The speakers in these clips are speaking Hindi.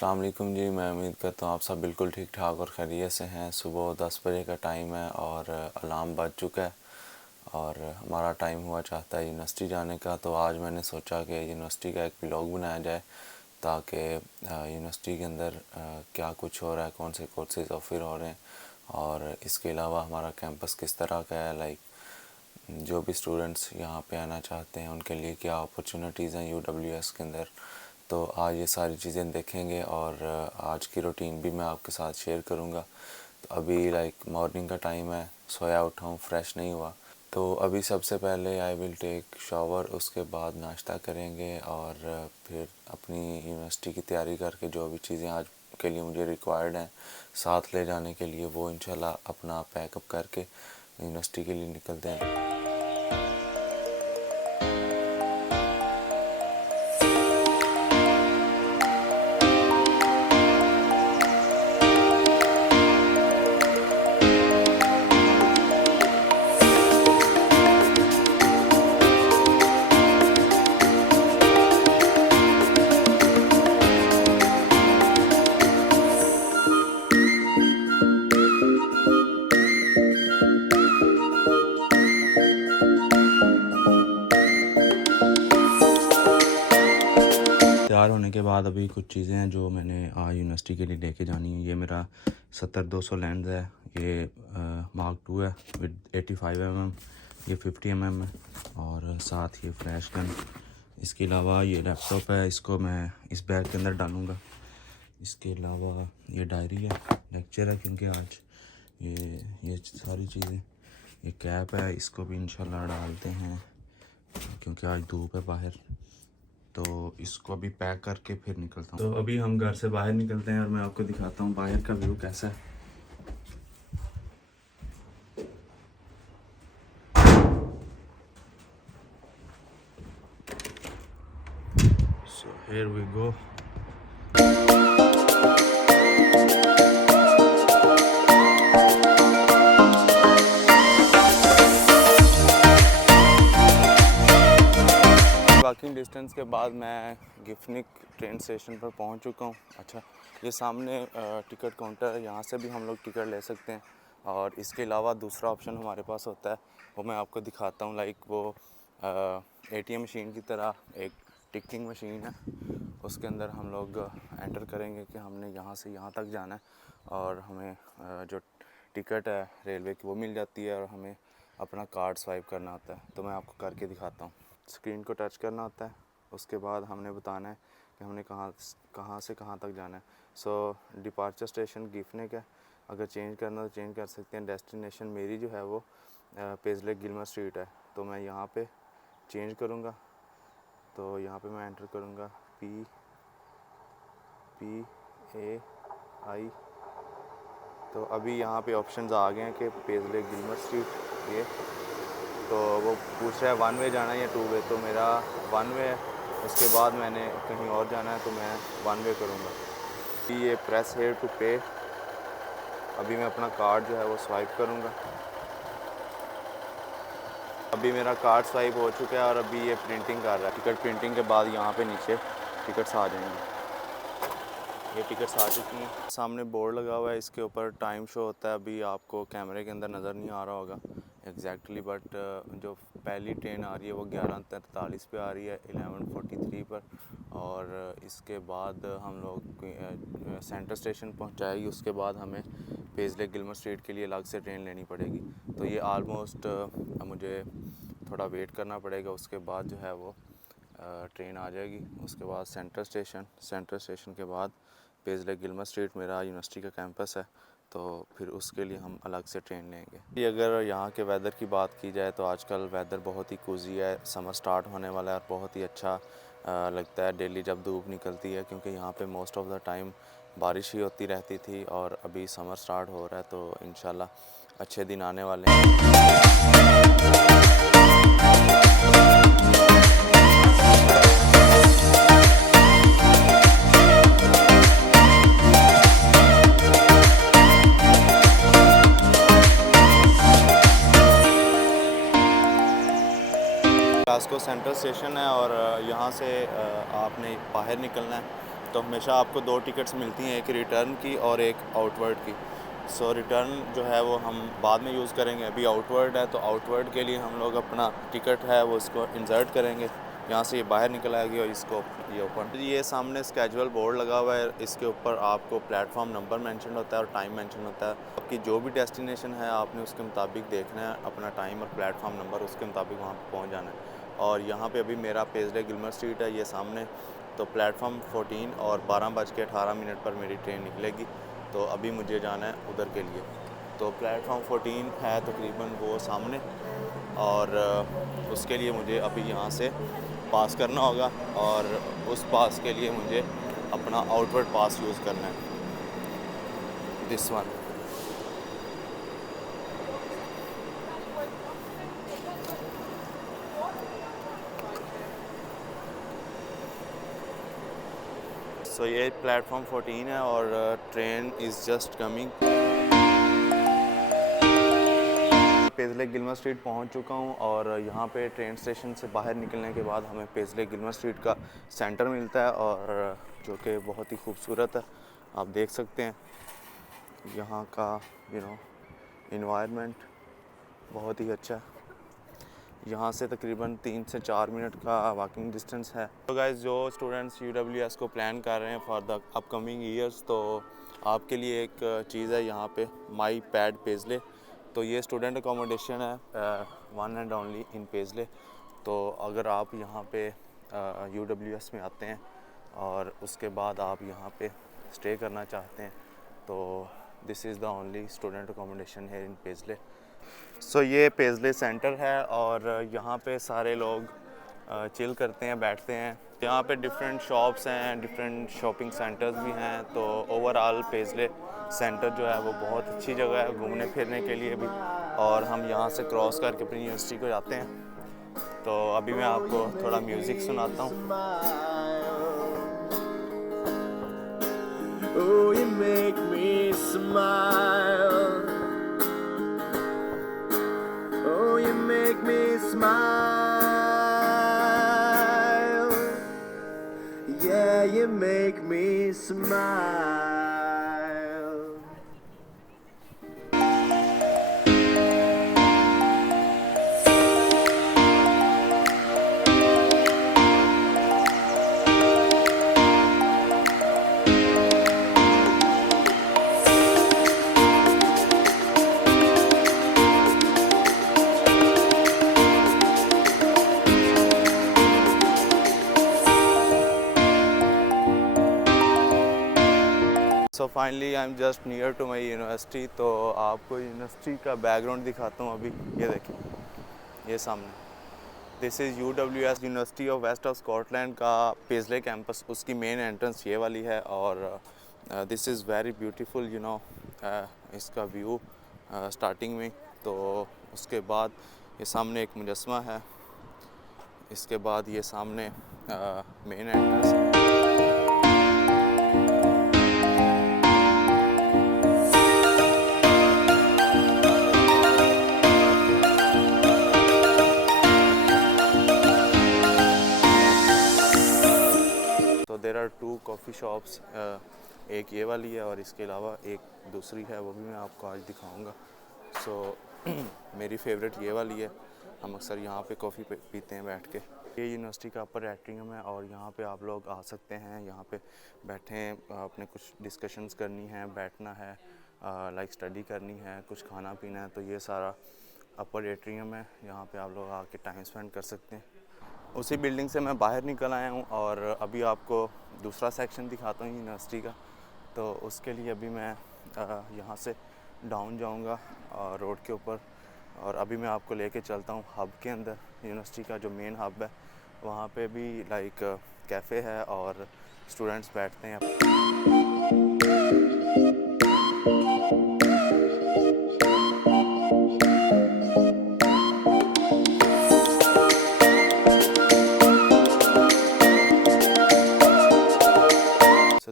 अस्सलाम वालेकुम जी। मैं उम्मीद करता हूँ आप सब बिल्कुल ठीक ठाक और खैरियत से हैं। सुबह 10 बजे का टाइम है और अलार्म बज चुका है और हमारा टाइम हुआ चाहता है यूनिवर्सिटी जाने का। तो आज मैंने सोचा कि यूनिवर्सिटी का एक व्लॉग बनाया जाए ताकि यूनिवर्सिटी के अंदर क्या कुछ हो रहा है, कौन से कोर्सेज ऑफर हो रहे हैं और इसके अलावा हमारा कैंपस किस तरह का है। लाइक जो भी स्टूडेंट्स यहाँ पे आना चाहते हैं उनके लिए क्या अपॉर्चुनिटीज़ हैं यूडब्ल्यूएस के अंदर। तो आज ये सारी चीज़ें देखेंगे और आज की रूटीन भी मैं आपके साथ शेयर करूँगा। तो अभी लाइक मॉर्निंग का टाइम है, सोया उठा हूँ, फ्रेश नहीं हुआ। तो अभी सबसे पहले आई विल टेक शावर, उसके बाद नाश्ता करेंगे और फिर अपनी यूनिवर्सिटी की तैयारी करके जो भी चीज़ें आज के लिए मुझे रिक्वायर्ड हैं साथ ले जाने के लिए वो इंशाल्लाह अपना पैकअप करके यूनिवर्सिटी के लिए निकलते हैं। तैयार होने के बाद अभी कुछ चीज़ें हैं जो मैंने आज यूनिवर्सिटी के लिए लेके जानी है। ये मेरा 70-200 लेंस है, ये मार्क 2 है विद 85 mm, ये 50 mm है और साथ ये फ्लैश गन। इसके अलावा ये लैपटॉप है, इसको मैं इस बैग के अंदर डालूँगा। इसके अलावा ये डायरी है, लेक्चर है क्योंकि आज ये सारी चीज़ें। ये कैप है, इसको भी इंशाल्लाह डालते हैं क्योंकि आज धूप है बाहर। तो इसको अभी पैक करके फिर निकलता हूँ। तो अभी हम घर से बाहर निकलते हैं और मैं आपको दिखाता हूँ बाहर का व्यू कैसा है। So here we go. Walking distance के बाद मैं गिफ्निक ट्रेन स्टेशन पर पहुंच चुका हूं। अच्छा, ये सामने टिकट काउंटर है, यहाँ से भी हम लोग टिकट ले सकते हैं और इसके अलावा दूसरा ऑप्शन हमारे पास होता है, वो मैं आपको दिखाता हूँ। लाइक वो एटीएम मशीन की तरह एक टिकटिंग मशीन है, उसके अंदर हम लोग एंटर करेंगे कि हमने यहाँ से यहाँ तक जाना है और हमें जो टिकट है रेलवे की वो मिल जाती है और हमें अपना कार्ड स्वाइप करना होता है। तो मैं आपको करके दिखाता हूँ। स्क्रीन को टच करना होता है, उसके बाद हमने बताना है कि हमने कहाँ से कहाँ तक जाना है। सो डिपार्चर स्टेशन गिफ्निक है, अगर चेंज करना तो चेंज कर सकते हैं। डेस्टिनेशन मेरी जो है वो पेजले गिलमर स्ट्रीट है, तो मैं यहाँ पे चेंज करूँगा। तो यहाँ पे मैं एंटर करूँगा PAI। तो अभी यहाँ पे ऑप्शंस आ गए हैं कि पेजले गिलमर स्ट्रीट ये। तो वो पूछ रहा है 1 वे जाना है या 2 वे, तो मेरा 1 वे है। उसके बाद मैंने कहीं और जाना है तो मैं 1 वे करूँगा। ये प्रेस हेयर टू पे, अभी मैं अपना कार्ड जो है वो स्वाइप करूँगा। अभी मेरा कार्ड स्वाइप हो चुका है और अभी ये प्रिंटिंग कर रहा है। टिकट प्रिंटिंग के बाद यहाँ पे नीचे टिकट्स आ जाएंगे। ये टिकट्स आ चुकी हैं। सामने बोर्ड लगा हुआ है, इसके ऊपर टाइम शो होता है। अभी आपको कैमरे के अंदर नज़र नहीं आ रहा होगा एग्जैक्टली, बट जो पहली ट्रेन आ रही है वो 11:43 पे आ रही है 11:43 पर, और इसके बाद हम लोग सेंटर स्टेशन पहुंचाएगी। उसके बाद हमें पेजले गिलमर स्ट्रीट के लिए अलग से ट्रेन लेनी पड़ेगी। तो ये आलमोस्ट मुझे थोड़ा वेट करना पड़ेगा, उसके बाद जो है वो ट्रेन आ जाएगी। उसके बाद सेंटर स्टेशन के बाद पेजले गिलमर स्ट्रीट मेरा यूनिवर्सिटी का कैंपस है, तो फिर उसके लिए हम अलग से ट्रेन लेंगे। अगर यहाँ के वेदर की बात की जाए तो आजकल वेदर बहुत ही कोजी है। समर स्टार्ट होने वाला है और बहुत ही अच्छा लगता है डेली जब धूप निकलती है, क्योंकि यहाँ पे मोस्ट ऑफ़ द टाइम बारिश ही होती रहती थी और अभी समर स्टार्ट हो रहा है, तो इंशाल्लाह अच्छे दिन आने वाले हैं। ग्लासगो सेंट्रल स्टेशन है और यहाँ से आपने बाहर निकलना है तो हमेशा आपको 2 टिकट्स मिलती हैं, एक रिटर्न की और एक आउटवर्ड की। सो रिटर्न जो है वो हम बाद में यूज़ करेंगे, अभी आउटवर्ड है तो आउटवर्ड के लिए हम लोग अपना टिकट है वो इसको इंसर्ट करेंगे, यहाँ से ये बाहर निकल आएगी और इसको ये ओपन। ये सामने स्केजुअल बोर्ड लगा हुआ है, इसके ऊपर आपको प्लेटफॉर्म नंबर मेंशन होता है और टाइम मेंशन होता है। आपकी जो भी डेस्टिनेशन है आपने उसके मुताबिक देखना है अपना टाइम और प्लेटफॉर्म नंबर, उसके मुताबिक वहाँ पर पहुँच जाना है। और यहाँ पे अभी मेरा पेसले गिलमर स्ट्रीट है ये सामने, तो प्लेटफॉर्म 14 और 12:18 पर मेरी ट्रेन निकलेगी, तो अभी मुझे जाना है उधर के लिए। तो प्लेटफॉर्म 14 है तकरीबन वो सामने, और उसके लिए मुझे अभी यहाँ से पास करना होगा, और उस पास के लिए मुझे अपना आउटवर्ड पास यूज़ करना है, दिस वन। सो ये प्लेटफॉर्म 14 है और train is just coming. Paisley Gilmour Street पहुंच चुका हूं, और यहाँ पे ट्रेन स्टेशन से बाहर निकलने के बाद हमें पेसले गिलमर स्ट्रीट का सेंटर मिलता है, और जो कि बहुत ही खूबसूरत है। आप देख सकते हैं यहाँ का इन्वायरमेंट बहुत ही अच्छा है। यहाँ से तकरीबन 3 से 4 मिनट का वॉकिंग डिस्टेंस है। तो गाइस, जो स्टूडेंट्स UWS को प्लान कर रहे हैं फॉर द अपकमिंग ईयर्स, तो आपके लिए एक चीज़ है यहाँ पे माई पैड पेसले। तो ये स्टूडेंट अकोमोडेशन है, वन एंड ओनली इन पेसले। तो अगर आप यहाँ पे UWS में आते हैं और उसके बाद आप यहाँ पे स्टे करना चाहते हैं, तो this is the only student accommodation है इन पेसले। सो ये पेसले सेंटर है, और यहाँ पे सारे लोग चिल करते हैं, बैठते हैं। यहाँ पे डिफरेंट शॉप्स हैं, डिफरेंट शॉपिंग सेंटर्स भी हैं। तो ओवरऑल पेसले सेंटर जो है वो बहुत अच्छी जगह है घूमने फिरने के लिए भी, और हम यहाँ से क्रॉस करके अपनी यूनिवर्सिटी को जाते हैं। तो अभी मैं आपको थोड़ा म्यूज़िक सुनाता हूँ। Oh, you make me smile. Oh, you make me smile. Yeah, you make me smile. So finally I am just near to my university. तो आपको यूनिवर्सिटी का बैकग्राउंड दिखाता हूँ। अभी ये देखें, ये सामने, this is UWS university of west of Scotland का पेसले कैंपस। उसकी मेन एंट्रेंस ये वाली है, और दिस इज़ वेरी ब्यूटीफुल इसका व्यू स्टार्टिंग में। तो उसके बाद ये सामने एक मुजस्मा है, इसके बाद ये सामने मेन एंट्रेंस है। देर आर 2 कॉफ़ी शॉप्स, एक ये वाली है और इसके अलावा एक दूसरी है, वो भी मैं आपको आज दिखाऊंगा। सो मेरी फेवरेट ये वाली है, हम अक्सर यहाँ पे कॉफ़ी पीते हैं बैठ के। ये यूनिवर्सिटी का अपर एट्रियम है, और यहाँ पे आप लोग आ सकते हैं, यहाँ पे बैठें, अपने कुछ डिस्कशंस करनी है, बैठना है, लाइक स्टडी करनी है, कुछ खाना पीना है, तो ये सारा अपर एट्रियम है। यहाँ पे आप लोग आके टाइम स्पेंड कर सकते हैं। उसी बिल्डिंग से मैं बाहर निकल आया हूँ, और अभी आपको दूसरा सेक्शन दिखाता हूँ यूनिवर्सिटी का। तो उसके लिए अभी मैं यहाँ से डाउन जाऊँगा रोड के ऊपर, और अभी मैं आपको लेके चलता हूँ हब के अंदर। यूनिवर्सिटी का जो मेन हब है वहाँ पे भी लाइक कैफ़े है और स्टूडेंट्स बैठते हैं।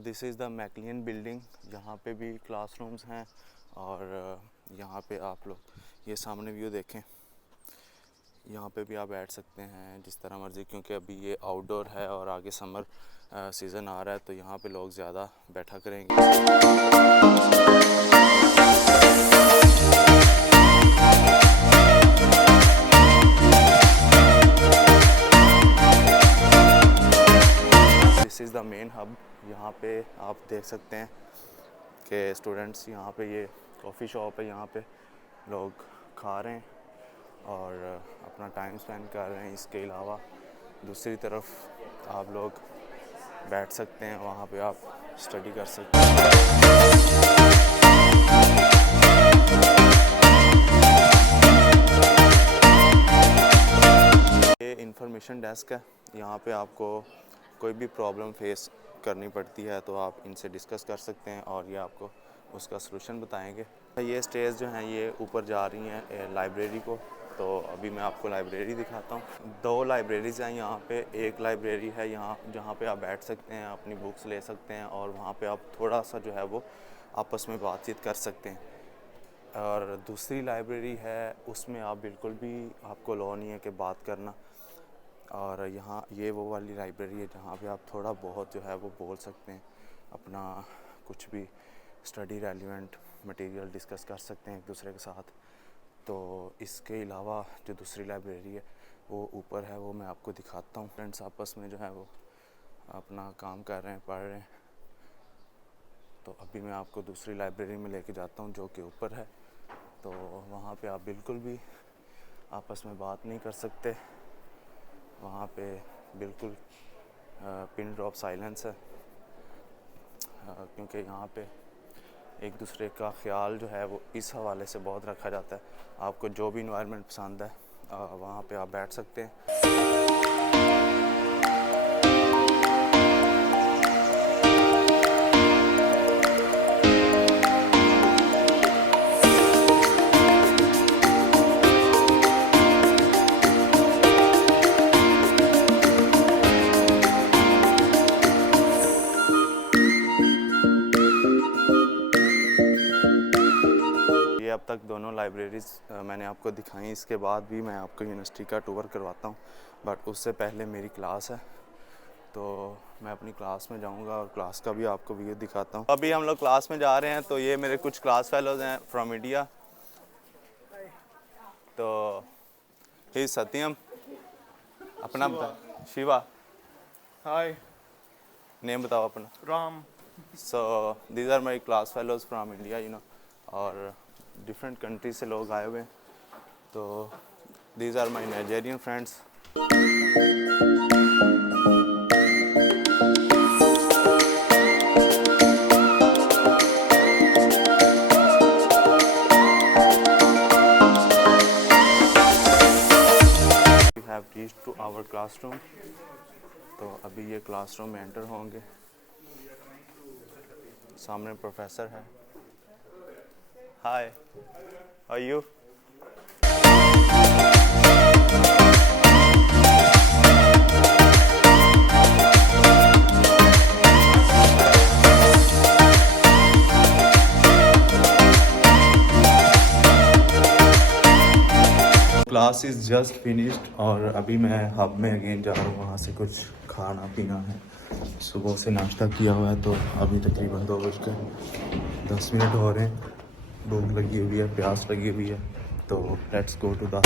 दिस इज़ द मैकलियन बिल्डिंग, यहाँ पे भी क्लासरूम्स हैं, और यहाँ पे आप लोग ये सामने व्यू देखें, यहाँ पे भी आप बैठ सकते हैं जिस तरह मर्ज़ी, क्योंकि अभी ये आउटडोर है और आगे समर सीज़न आ रहा है तो यहाँ पे लोग ज़्यादा बैठा करेंगे। This is the main hub. यहाँ पे आप देख सकते हैं कि स्टूडेंट्स, यहाँ पे ये कॉफ़ी शॉप है, यहाँ पे लोग खा रहे हैं और अपना टाइम स्पेंड कर रहे हैं। इसके अलावा दूसरी तरफ आप लोग बैठ सकते हैं, वहाँ पे आप स्टडी कर सकते हैं। ये इंफॉर्मेशन डेस्क है। यहाँ पे आपको कोई भी प्रॉब्लम फेस करनी पड़ती है तो आप इनसे डिस्कस कर सकते हैं और ये आपको उसका सलूशन बताएंगे। ये स्टेज जो हैं ये ऊपर जा रही हैं लाइब्रेरी को, तो अभी मैं आपको लाइब्रेरी दिखाता हूँ। 2 लाइब्रेरीज़ हैं यहाँ पे। एक लाइब्रेरी है यहाँ जहाँ पे आप बैठ सकते हैं, अपनी बुक्स ले सकते हैं और वहाँ पे आप थोड़ा सा जो है वो आपस में बातचीत कर सकते हैं। और दूसरी लाइब्रेरी है उसमें आप बिल्कुल भी आपको अलाउ नहीं है कि बात करना। और यहाँ ये वो वाली लाइब्रेरी है जहाँ पे आप थोड़ा बहुत जो है वो बोल सकते हैं, अपना कुछ भी स्टडी रेलिवेंट मटेरियल डिस्कस कर सकते हैं एक दूसरे के साथ। तो इसके अलावा जो दूसरी लाइब्रेरी है वो ऊपर है, वो मैं आपको दिखाता हूँ। फ्रेंड्स आपस में जो है वो अपना काम कर रहे हैं, पढ़ रहे हैं। तो अभी मैं आपको दूसरी लाइब्रेरी में लेके जाता हूँ जो कि ऊपर है। तो वहाँ पे आप बिल्कुल भी आपस में बात नहीं कर सकते, वहाँ पे बिल्कुल पिन ड्रॉप साइलेंस है, क्योंकि यहाँ पे एक दूसरे का ख्याल जो है वो इस हवाले से बहुत रखा जाता है। आपको जो भी इन्वायरमेंट पसंद है वहाँ पे आप बैठ सकते हैं। अब तक दोनों लाइब्रेरीज़ मैंने आपको दिखाई, इसके बाद भी मैं आपको यूनिवर्सिटी का टूर करवाता हूँ, बट उससे पहले मेरी क्लास है तो मैं अपनी क्लास में जाऊँगा और क्लास का भी आपको व्यू दिखाता हूँ। अभी हम लोग क्लास में जा रहे हैं, तो ये मेरे कुछ क्लास फेलोज़ हैं फ्रॉम इंडिया। तो ही सत्यम, अपना बता। शिवा, हाय। नेम बताओ अपना। Ram. So these are my class fellows from India, you know, और डिफरेंट कंट्री से लोग आए हुए हैं। तो these are my Nigerian friends. We have reached to our classroom. तो अभी ये क्लासरूम में एंटर होंगे। सामने प्रोफेसर है। Hi, how are you? Class is just finished और अभी मैं हब में अगेन जा रहा हूँ। वहाँ से कुछ खाना पीना है। सुबह से नाश्ता किया हुआ है तो अभी तकरीबन 2:10 हो रहे हैं। भूख लगी हुई है, प्यास लगी हुई है, तो लेट्स गो टू द।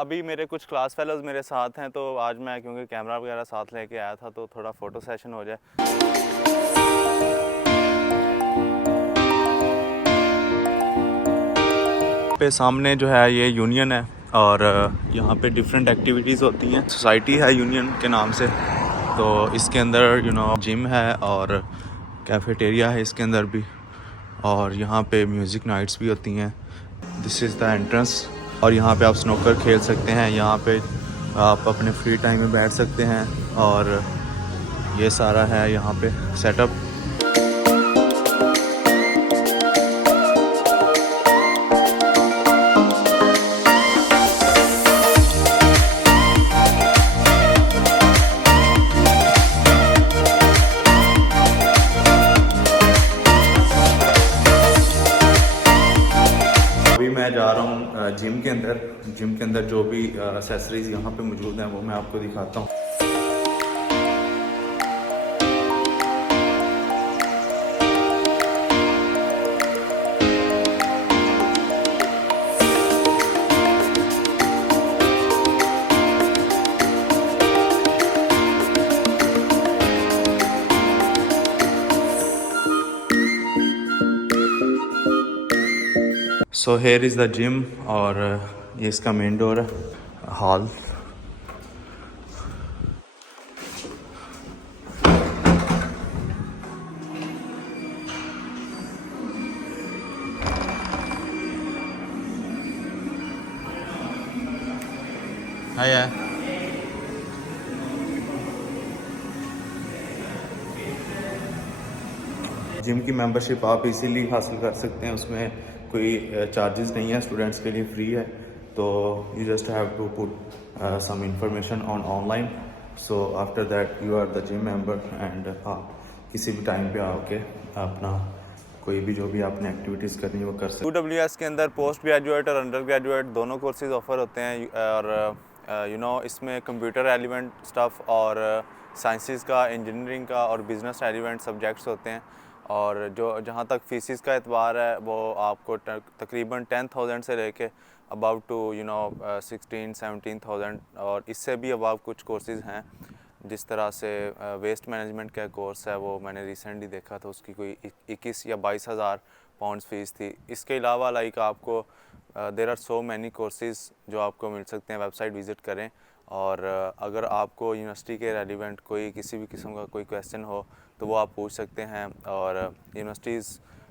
अभी मेरे कुछ क्लास फेलोज़ मेरे साथ हैं, तो आज मैं क्योंकि कैमरा वगैरह साथ लेके आया था तो थोड़ा फ़ोटो सेशन हो जाए। पे सामने जो है ये यूनियन है और यहाँ पे डिफरेंट एक्टिविटीज़ होती हैं। सोसाइटी है यूनियन के नाम से, तो इसके अंदर जिम है और कैफेटेरिया है इसके अंदर भी, और यहाँ पे म्यूज़िक नाइट्स भी होती हैं। दिस इज़ द एंट्रेंस और यहाँ पे आप स्नूकर खेल सकते हैं, यहाँ पे आप अपने फ्री टाइम में बैठ सकते हैं और ये सारा है यहाँ पे सेटअप। अभी मैं जा रहा हूँ जिम के अंदर। जिम के अंदर जो भी एक्सेसरीज यहाँ पे मौजूद हैं वो मैं आपको दिखाता हूँ। So here is the gym और ये इसका मेन डोर है, हॉल। हाय। जिम की मेंबरशिप आप इजीली हासिल कर सकते हैं, उसमें कोई चार्जेस नहीं है, स्टूडेंट्स के लिए फ्री है। तो you just have to put some information on online, so after that you are the gym member and आप किसी भी टाइम पे आके अपना कोई भी जो भी आपने एक्टिविटीज़ करनी है वो कर सकते हैं। UWS के अंदर पोस्ट ग्रेजुएट और अंडर ग्रेजुएट दोनों कोर्सेज ऑफर होते हैं और इसमें कंप्यूटर एलिमेंट स्टफ़ और साइंसेस का, इंजीनियरिंग का और बिज़नेस एलिमेंट सब्जेक्ट्स होते हैं। और जो जहाँ तक फ़ीसिस का एतबार है वो आपको तकरीबन 10,000 से लेके अबाउट टू 16-17,000 और इससे भी अबाव कुछ कोर्सेज़ हैं। जिस तरह से वेस्ट मैनेजमेंट का कोर्स है वो मैंने रिसेंटली देखा था, उसकी कोई 21 या 22,000 पाउंड्स फ़ीस थी। इसके अलावा लाइक आपको there are so many courses जो आपको मिल सकते हैं, वेबसाइट विज़िट करें। और अगर आपको यूनिवर्सिटी के रेलिवेंट कोई किसी भी किस्म का कोई क्वेश्चन हो तो वो आप पूछ सकते हैं। और universities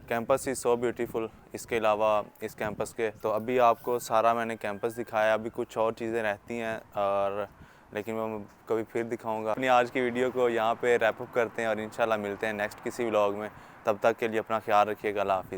campus is so beautiful. इसके अलावा इस कैंपस के तो अभी आपको सारा मैंने कैंपस दिखाया, अभी कुछ और चीज़ें रहती हैं और लेकिन मैं कभी फिर दिखाऊंगा। अपनी आज की वीडियो को यहाँ पे रैप अप करते हैं और इंशाल्लाह मिलते हैं नेक्स्ट किसी व्लॉग में। तब तक के लिए अपना ख्याल रखिएगा। अल्लाह हाफ़िज़।